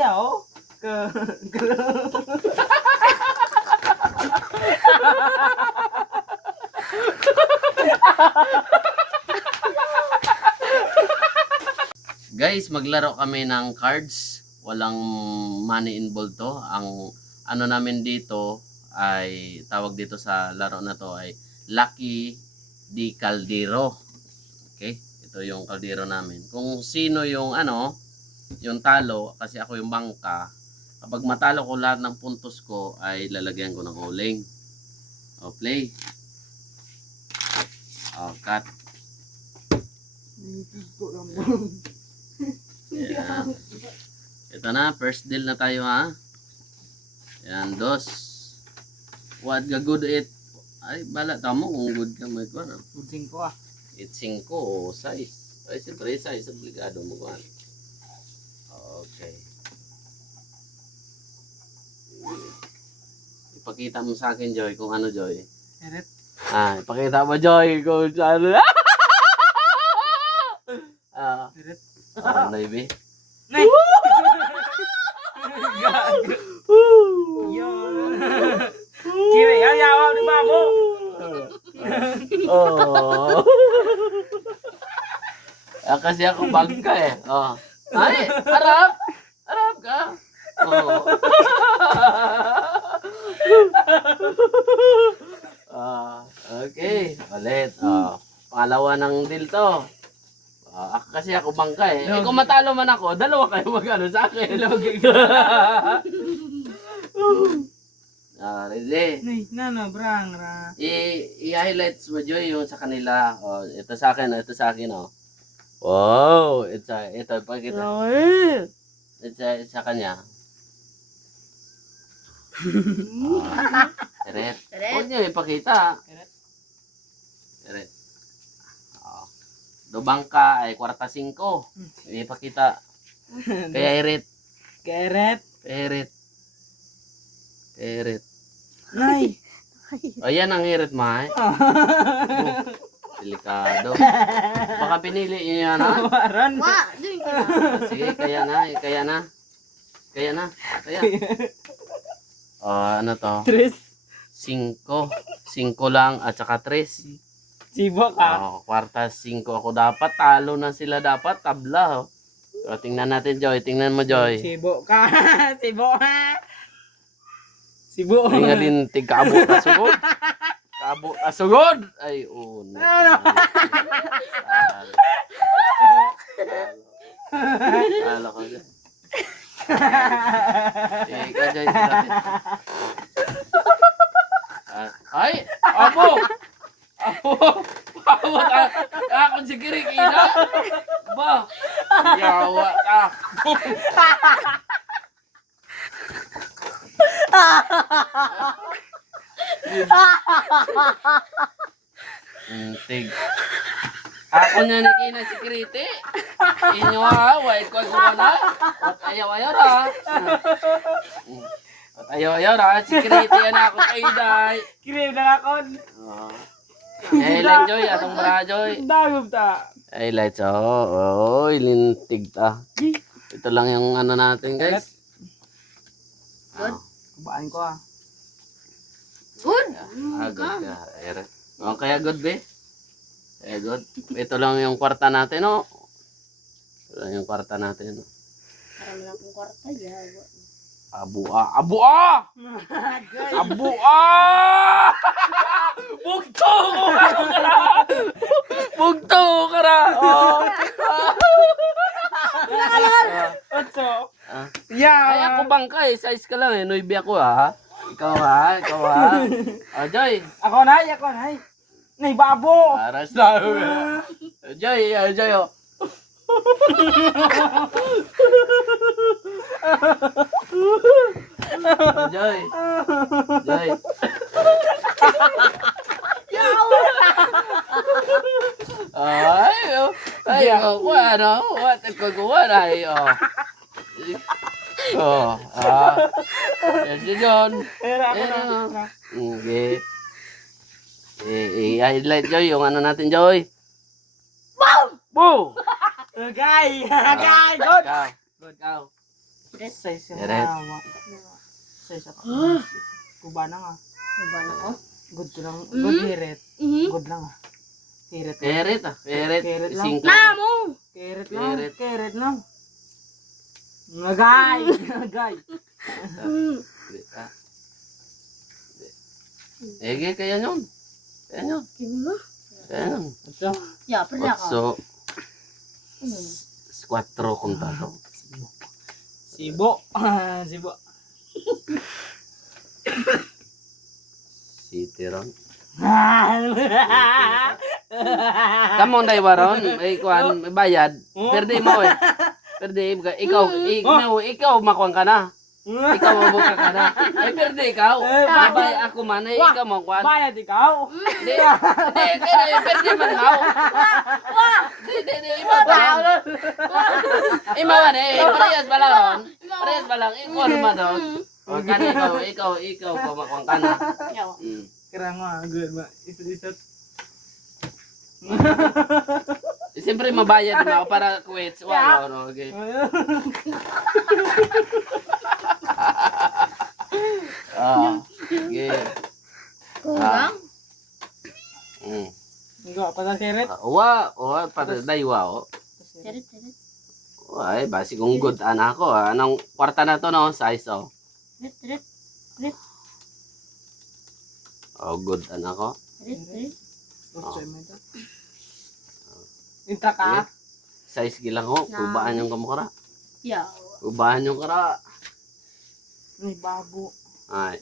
Ayaw. Guys, maglaro kami ng cards. Walang money involved to. Ang ano namin dito ay tawag dito sa laro na to ay Lucky di Caldero. Okay? Ito yung kaldero namin. Kung sino yung yung talo kasi ako yung bangka. Kapag matalo ko lahat ng puntos ko ay lalagyan ko ng uling. O play. O cut. Yan. Ito na, first deal na tayo ha. Yan, dos. What ga good it? Ay, bala tamo kung good ka may kuha. Kudsing ko ah. It's 5 o 6. Ay, siyempre, 6. Obligado mo kuha. Okay. Ipakita mo sa akin, Joy, kung ano, Joy. Eret. Ipakita mo, Joy, kung ano. Eret. Navy. Nay! Gago. Yun. Kira, yayaw ni Babo. Oh. Kasi ako bangka eh. Oh. Ay, harap. Harap ka. Oh. Okay. Ulit. Pangalawa ng deal to. Kasi ako bangka eh. Kung matalo man ako, dalawa kayo magano sa akin. Ready? Nay, nano, brang, ra. I-highlights mo, Joy, yung sa kanila. Ito sa akin, ito sa akin, oh. Wow! Ito, pakita. Ito sa kanya. Eret. Huwag niyo ipakita. Eret. Do bangka ay kwarta 5. Ipakita. Kaya eret. Keret. Eret. Eret. Nay. Ayan ang eret, May. Delikado. Baka pinili niyo yan, ha? Waran. Sige, kaya na. Kaya. Ano to? Tres. 5. 5 lang at saka 3. Sibo ka. Kwarta 5 ako dapat. Talo na sila dapat. Tabla. Tingnan natin, Joy. Tingnan mo, Joy. Sibo ka. Sibo ha. Sibo. Tingalintig. Kabo ka sugod. Kabo ka sugod. Ay, no. Talo ka dyan. Ikaw, Joy. Ay! Abo! Akong si Kirikina. Ba? Yawa ka. Tig. Ako na nakina si Kiriti. Inyo ha, wait ko na. At ayaw ra. At ayaw ra. Si Kiriti yan ako kay Day. Kire na ako. Highlight, Joy, atong bra, Joy. Dagom ta. Highlights, lintig ta. Ito lang yung ano natin, guys. Good. Kubaan ko ah. Good ka. Kaya good, be. Kaya good. Ito lang yung kwarta natin, oh. Ito lang yung kwarta natin, oh. Marami lang kong kwarta, yawa. Abua! Bugto ka na! Oh. Otso. Ay, Yeah. ako bangka eh. Size ka lang eh. Noibi ako ha. Ikaw ha. Joy. Ako na. Nay, Babo. Aras na. Joy, oh. Joy. What kuha na yan Era ako na. Okay. I-highlight, Joy, yung ano natin, Joy. Boom! Gay. Good. Good, go. Red. Size yung Red. hawa. Size ako. Kuba na nga. Diba na ko? Good lang. Good hirit. Good lang ah. Hirit lang. Keret ah. Keret. Keret lang. Singko. Namo! Keret lang. Keret. Keret lang. Ngagay. Ngagay. Ege, kaya yun. Kaya yun. Kino? Kaya yun. Ito. Ya, pala ko. 8, 4 kung tato. Sibo. Sibo. City ron. Kamong day waron, ay kuan may bayad. Perde mo eh. Perde ikaw makuan ka na. Ikaw mabuka ka na. Ay perde ikaw. Babay ako man ay ikaw makuan. Bayad ikaw. Hindi, kaya perde man ikaw. Hindi, iba ba? Ima man eh, parehas ba lang ron? Parehas ba lang? Ikaw naman doon. O kani ikaw makuan ka na. Yaw. Kira nga, good ba? Isat-isat. Siyempre mabayad na ako para quits. Wow, okay. Okay. Kulang? Enggak, pada seret. Pada daywa. Tirit, tirit. Ay, basi kung good anak ko. Anong kwarta na to no? Size oh. Tirit, tirit. Tirit, Oh, good anak ko. tirit, tirit. Inta ka. Size gilang ko. Kubaan yung kamukara. Yaw. Kubaan yung kara. May babo. Ay.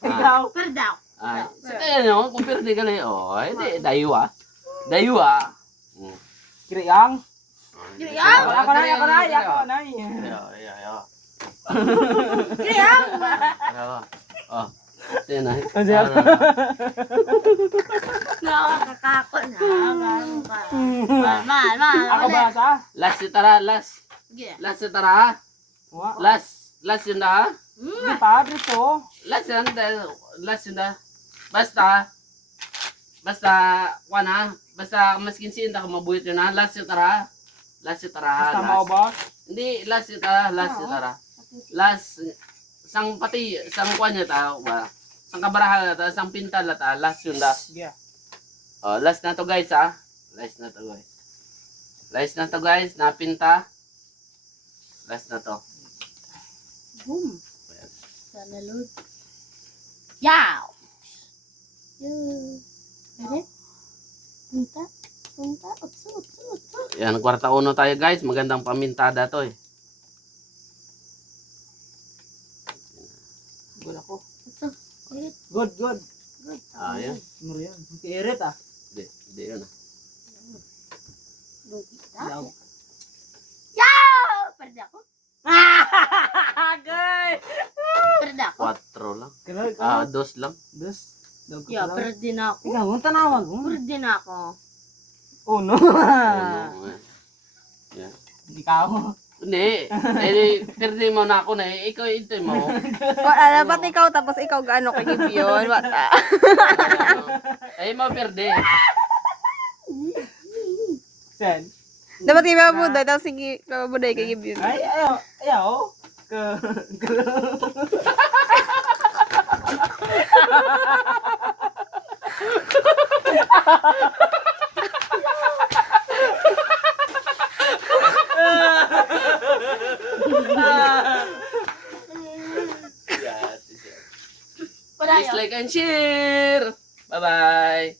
Ikaw. Perdaw. Ay. Sa kaya nyo, kung pwede ka na oh, di, daywa. Daywa. Kiriyang. Kiriyang? Ako na. Yo. Kiriyang! Oh. Ito na. Nakakakako na. Gano'n ka. Man. Ako ba sa? Last si Tara, last. Sige. Last si Tara. Wa. Last yun na. Di pa dito. Last yun na. Basta, wana. Basta, maskin si Inta ka mabuhit yun na. Last si Tara. Basta mo ba? Hindi, last si Tara. Last, sang kwan niya ta, sang kabarahan na ta, sang pintal na ta, last yun na. Sige. Oh, last na to guys ha. Last na to guys, napinta. Last na to. Boom. Sana Lord. Yaw! Tirit. Punta. Utso. Yan, kwarta uno tayo guys. Magandang pamintada to eh. Good ako. Utso. Ulit. Good. Good. Yan. Ano yan? Kiirit ah. Hindi yun ah. Lugi Yaw. ka. Yaw! Perda ko. Agay! Perda ko. 4 lang. Kailan? 2 lang. Dos. Ya, perdi na ako. Ikaw, ang tanawag mo. Perdi na ako. Uno. Uno. Yan. Ikaw. Hindi. Pwede mo na ako na eh. Ikaw ito mo. Dapat ikaw tapos ikaw gaano kay Gibeon. Wala. Ay mo pwede. Sen. Dapat kay Babuday tapos sige Babuday kay Gibeon. Ay, ayaw. Ke. Padayo. Please like and share. Bye-bye.